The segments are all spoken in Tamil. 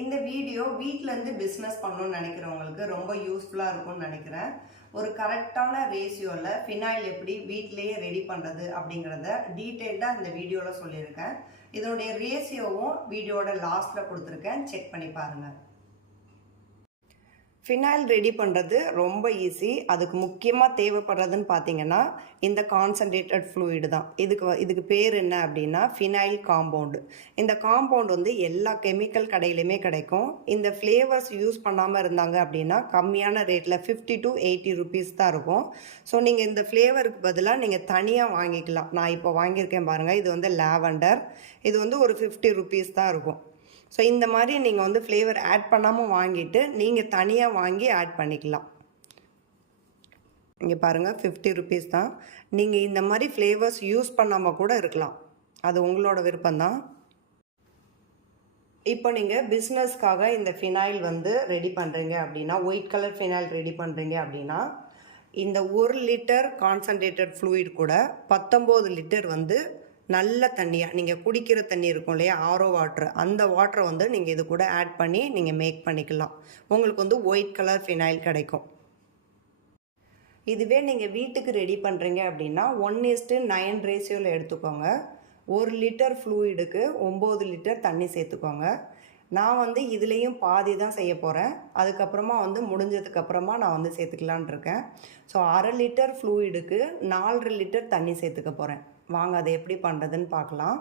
இந்த வீடியோ வீட்டிலேருந்து பிஸ்னஸ் பண்ணணும்னு நினைக்கிறவங்களுக்கு ரொம்ப யூஸ்ஃபுல்லாக இருக்கும்னு நினைக்கிறேன். ஒரு கரெக்டான ரேஷியோவில் ஃபினாயில் எப்படி வீட்டிலேயே ரெடி பண்ணுறது அப்படிங்கிறத டீட்டெயில்டாக இந்த வீடியோவில் சொல்லியிருக்கேன். இதனுடைய ரேஷியோவும் வீடியோட லாஸ்ட்டில் கொடுத்துருக்கேன். செக் பண்ணி பாருங்கள் ஃபினாயில் ரெடி பண்ணுறது ரொம்ப ஈஸி அதுக்கு முக்கியமாக தேவைப்படுறதுன்னு பார்த்தீங்கன்னா இந்த கான்சன்ட்ரேட்டட் ஃப்ளூயிடு தான். இதுக்கு வ- இதுக்கு பேர் என்ன அப்படின்னா ஃபினாயில் காம்பவுண்டு இந்த காம்பவுண்ட் வந்து எல்லா கெமிக்கல் கடையிலையுமே கிடைக்கும். இந்த ஃப்ளேவர்ஸ் யூஸ் பண்ணாமல் இருந்தாங்க அப்படின்னா கம்மியான ரேட்டில் ஃபிஃப்டி டு எயிட்டி ருபீஸ் தான் இருக்கும். ஸோ நீங்கள் இந்த ஃப்ளேவருக்கு பதிலாக நீங்கள் தனியாக வாங்கிக்கலாம். நான் இப்போ வாங்கியிருக்கேன் பாருங்கள் இது வந்து லாவெண்டர் இது வந்து ஒரு ஃபிஃப்டி ருபீஸ் தான் இருக்கும். ஸோ இந்த மாதிரி நீங்கள் வந்து ஃப்ளேவர் ஆட் பண்ணாமல் வாங்கிட்டு நீங்கள் தனியாக வாங்கி ஆட் பண்ணிக்கலாம். இங்கே பாருங்கள் ஃபிஃப்டி ருபீஸ் தான். நீங்கள் இந்த மாதிரி ஃப்ளேவர்ஸ் யூஸ் பண்ணாமல் கூட இருக்கலாம். அது உங்களோட விருப்பம்தான். இப்போ நீங்கள் பிஸ்னஸ்க்காக இந்த ஃபினாயில் வந்து ரெடி பண்ணுறீங்க அப்படின்னா ஒயிட் கலர் ஃபினாயில் ரெடி பண்ணுறீங்க அப்படின்னா இந்த ஒரு லிட்டர் கான்சன்ட்ரேட்டட் ஃப்ளூயிட் கூட பத்தொம்போது லிட்டர் வந்து நல்ல தண்ணியாக நீங்கள் குடிக்கிற தண்ணி இருக்கும் இல்லையா? RO water. அந்த வாட்டரை வந்து நீங்கள் இது கூட ஆட் பண்ணி நீங்கள் மேக் பண்ணிக்கலாம். உங்களுக்கு வந்து ஒயிட் கலர் ஃபினாயில் கிடைக்கும். இதுவே நீங்கள் வீட்டுக்கு ரெடி பண்ணுறீங்க அப்படின்னா ஒன் இஸ்ட்டு நைன் ரேஷியோவில் எடுத்துக்கோங்க. ஒரு லிட்டர் ஃப்ளூயிடுக்கு ஒம்பது லிட்டர் தண்ணி சேர்த்துக்கோங்க. நான் வந்து இதுலேயும் பாதி தான் செய்ய போகிறேன் அதுக்கப்புறமா வந்து முடிஞ்சதுக்கப்புறமா நான் வந்து சேர்த்துக்கலான் இருக்கேன். ஸோ அரை லிட்டர் ஃப்ளூயிடுக்கு நாலரை லிட்டர் தண்ணி சேர்த்துக்க போகிறேன் வாங்க அதை எப்படி பண்ணுறதுன்னு பார்க்கலாம்.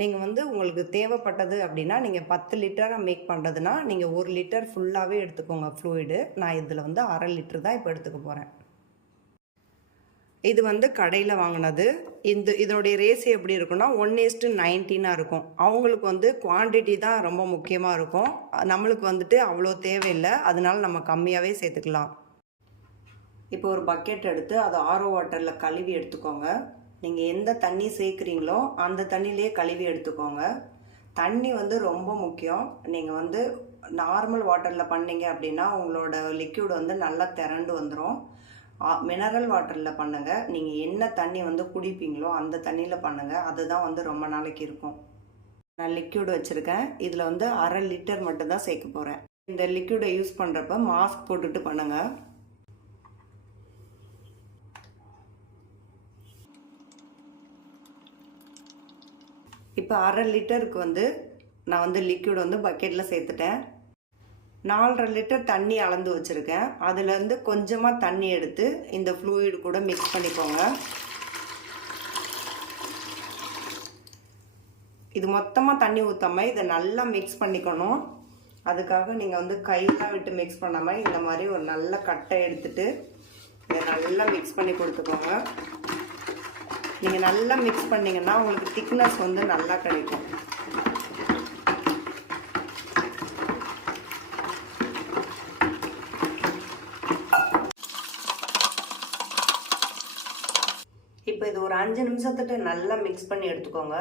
நீங்கள் வந்து உங்களுக்கு தேவைப்பட்டது அப்படின்னா நீங்கள் பத்து லிட்டராக மேக் பண்ணுறதுன்னா நீங்கள் ஒரு லிட்டர் ஃபுல்லாகவே எடுத்துக்கோங்க ஃப்ளூயிடு நான் இதில் வந்து அரை லிட்டர் தான் இப்போ எடுத்துக்க போகிறேன் இது வந்து கடையில் வாங்கினது. இந்த இதனுடைய ரேஸ் எப்படி இருக்குன்னா ஒன் இஸ்ட்டு நைன்டீனாக இருக்கும். அவங்களுக்கு வந்து குவான்டிட்டி தான் ரொம்ப முக்கியமாக இருக்கும். நம்மளுக்கு வந்துட்டு அவ்வளோ தேவையில்லை. அதனால நம்ம கம்மியாகவே சேர்த்துக்கலாம். இப்போ ஒரு பக்கெட் எடுத்து அதை ஆரோ வாட்டரில் கழுவி எடுத்துக்கோங்க. நீங்கள் எந்த தண்ணி சேர்க்குறீங்களோ அந்த தண்ணியிலே கழுவி எடுத்துக்கோங்க. தண்ணி வந்து ரொம்ப முக்கியம். நீங்கள் வந்து நார்மல் வாட்டரில் பண்ணீங்க அப்படின்னா உங்களோட லிக்யூட் வந்து நல்லா திரண்டு வந்துடும் மினரல் வாட்டரில் பண்ணுங்கள் நீங்கள் என்ன தண்ணி வந்து குடிப்பீங்களோ அந்த தண்ணியில் பண்ணுங்கள் அதுதான் வந்து ரொம்ப நாளைக்கு இருக்கும். நான் லிக்யூட் வச்சுருக்கேன். இதில் வந்து அரை லிட்டர் மட்டும்தான் சேர்க்க போகிறேன் இந்த லிக்யூடை யூஸ் பண்ணுறப்ப மாஸ்க் போட்டுட்டு பண்ணுங்கள் இப்போ அரை லிட்டருக்கு வந்து நான் வந்து லிக்விட் வந்து பக்கெட்டில் சேர்த்துட்டேன். நாலரை லிட்டர் தண்ணி அளந்து வச்சுருக்கேன். அதுலேருந்து கொஞ்சமாக தண்ணி எடுத்து இந்த ஃப்ளூயிடு கூட மிக்ஸ் பண்ணிக்கோங்க. இது மொத்தமாக தண்ணி ஊற்றாமல் இதை நல்லா மிக்ஸ் பண்ணிக்கணும். அதுக்காக நீங்கள் வந்து கையெல்லாம் விட்டு மிக்ஸ் பண்ணாமல் இந்த மாதிரி ஒரு நல்ல கட்டை எடுத்துட்டு இதை நல்லா மிக்ஸ் பண்ணி கொடுத்துக்கோங்க. நீங்கள் நல்லா மிக்ஸ் பண்ணிங்கன்னா உங்களுக்கு திக்னஸ் வந்து நல்லா கிடைக்கும். இப்போ இது ஒரு அஞ்சு நிமிஷத்துட்டு நல்லா மிக்ஸ் பண்ணி எடுத்துக்கோங்க.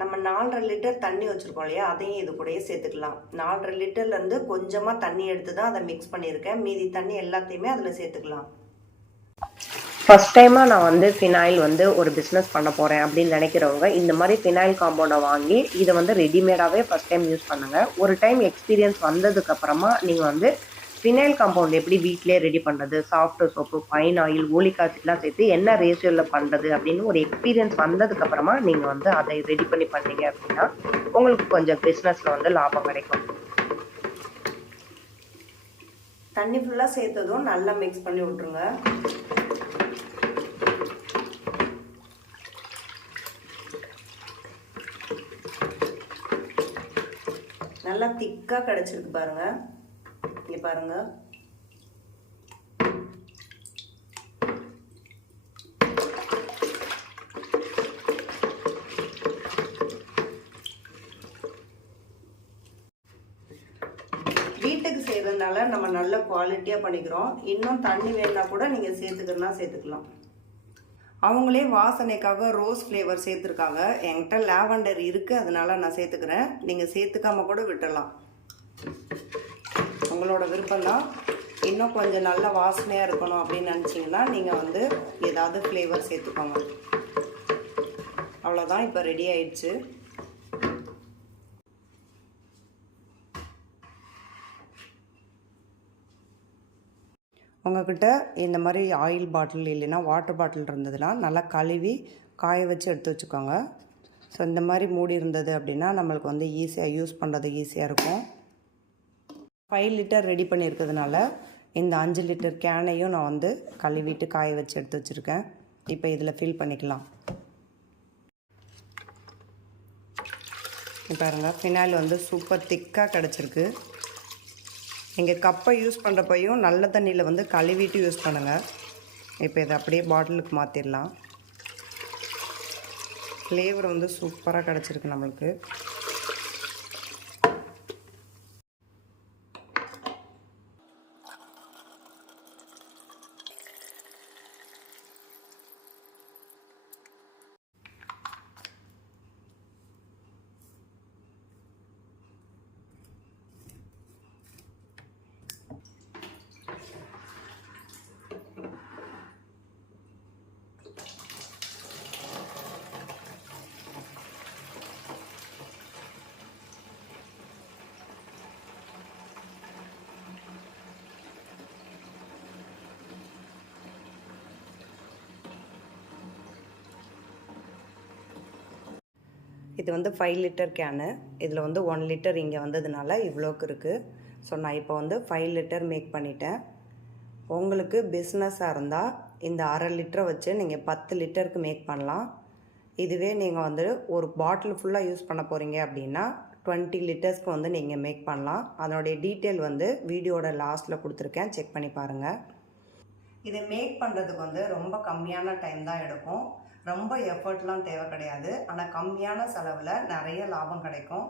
நம்ம நாலரை லிட்டர் தண்ணி வச்சுருக்கோம் இல்லையா? அதையும் இது கூடயே சேர்த்துக்கலாம். நாலரை லிட்டர்லேருந்து கொஞ்சமாக தண்ணி எடுத்து தான் அதை மிக்ஸ் பண்ணியிருக்கேன். மீதி தண்ணி எல்லாத்தையுமே அதில் சேர்த்துக்கலாம். ஃபஸ்ட் டைமாக நான் வந்து ஃபினாயில் வந்து ஒரு பிஸ்னஸ் பண்ண போகிறேன் அப்படின்னு நினைக்கிறவங்க இந்த மாதிரி ஃபினாயில் காம்பவுண்டை வாங்கி இதை வந்து ரெடிமேடாகவே ஃபர்ஸ்ட் டைம் யூஸ் பண்ணுங்கள் ஒரு டைம் எக்ஸ்பீரியன்ஸ் வந்ததுக்கப்புறமா நீங்கள் வந்து ஃபினாயில் காம்பவுண்ட் எப்படி வீட்டிலே ரெடி பண்ணுறது soft soap fine oil oleic ஆசிட்லாம் சேர்த்து என்ன ரேஷியோவில் பண்ணுறது அப்படின்னு ஒரு எக்ஸ்பீரியன்ஸ் வந்ததுக்கப்புறமா நீங்கள் வந்து அதை ரெடி பண்ணி பண்ணீங்க அப்படின்னா உங்களுக்கு கொஞ்சம் பிஸ்னஸில் வந்து லாபம் கிடைக்கும். தண்ணி ஃபுல்லாக சேர்த்ததும் நல்லா மிக்ஸ் பண்ணி விட்ருங்க நல்லா திக்காக கிடச்சிருக்கு பாருங்கள் இங்கே பாருங்கள் வீட்டுக்கு செய்கிறதுனால நம்ம நல்ல குவாலிட்டியாக பண்ணிக்கிறோம். இன்னும் தண்ணி வேணுன்னா கூட நீங்கள் சேர்த்துக்கிறனா சேர்த்துக்கலாம். அவங்களே வாசனைக்காக ரோஸ் ஃப்ளேவர் சேர்த்துருக்காங்க. என்கிட்ட லாவெண்டர் இருக்குது அதனால் நான் சேர்த்துக்கிறேன். நீங்கள் சேர்த்துக்காம கூட விட்டுடலாம் உங்களோட விருப்பம்தான். இன்னும் கொஞ்சம் நல்ல வாசனையாக இருக்கணும் அப்படின்னு நினச்சிங்கன்னா நீங்கள் வந்து ஏதாவது ஃப்ளேவர் சேர்த்துக்கோங்க. அவ்வளோதான் இப்போ ரெடி ஆயிடுச்சு. உங்கள்கிட்ட இந்த மாதிரி ஆயில் பாட்டில் இல்லைன்னா வாட்டர் பாட்டில் இருந்ததுன்னா நல்லா கழுவி காய வச்சு எடுத்து வச்சுக்கோங்க. ஸோ இந்த மாதிரி மூடி இருந்தது அப்படின்னா நம்மளுக்கு வந்து ஈஸியாக யூஸ் பண்ணுறது ஈஸியாக இருக்கும். ஃபைவ் லிட்டர் ரெடி பண்ணியிருக்கிறதுனால இந்த அஞ்சு லிட்டர் கேனையும் நான் வந்து கழுவிட்டு காய வச்சு எடுத்து வச்சுருக்கேன். இப்போ இதில் ஃபில் பண்ணிக்கலாம். இப்போ பாருங்க ஃபினாயில் வந்து சூப்பர் திக்காக கிடச்சிருக்கு. நீங்கள் கப்பை யூஸ் பண்ணுறப்பையும் நல்ல தண்ணியில் வந்து கழுவிட்டு யூஸ் பண்ணுங்கள் இப்போ இதை அப்படியே பாட்டிலுக்கு மாற்றிடலாம் ஃப்ளேவர் வந்து சூப்பராக கிடச்சிருக்கு நம்மளுக்கு. இது வந்து ஃபைவ் லிட்டர் கேனு இதில் வந்து ஒன் லிட்டர் இங்கே வந்ததுனால இவ்வளோக்கு இருக்குது ஸோ நான் இப்போ வந்து ஃபைவ் லிட்டர் மேக் பண்ணிட்டேன். உங்களுக்கு பிஸ்னஸாக இருந்தால் இந்த அரை லிட்டரை வச்சு நீங்கள் பத்து லிட்டருக்கு மேக் பண்ணலாம். இதுவே நீங்கள் வந்து ஒரு பாட்டில் ஃபுல்லாக யூஸ் பண்ண போகிறீங்க அப்படின்னா டுவெண்ட்டி லிட்டர்ஸ்க்கு வந்து நீங்கள் மேக் பண்ணலாம். அதனுடைய டீட்டெயில் வந்து வீடியோட லாஸ்ட்டில் கொடுத்துருக்கேன். செக் பண்ணி பாருங்கள் இதை மேக் பண்ணுறதுக்கு வந்து ரொம்ப கம்மியான டைம் தான் எடுக்கும். ரொம்ப எஃபர்ட்லாம் தேவை கிடையாது. ஆனால் கம்மியான செலவில் நிறைய லாபம் கிடைக்கும்.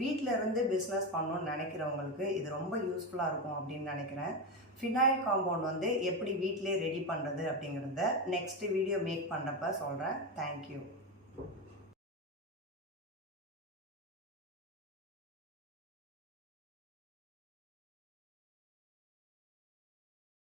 வீட்டில் இருந்து பிஸ்னஸ் பண்ணணும்னு நினைக்கிறவங்களுக்கு இது ரொம்ப யூஸ்ஃபுல்லாக இருக்கும் அப்படின்னு நினைக்கிறேன். ஃபினாயில் காம்பவுண்ட் வந்து எப்படி வீட்டிலே ரெடி பண்ணுறது அப்படிங்கிறத நெக்ஸ்ட் வீடியோ மேக் பண்ணுறப்ப சொல்கிறேன் தேங்க்யூ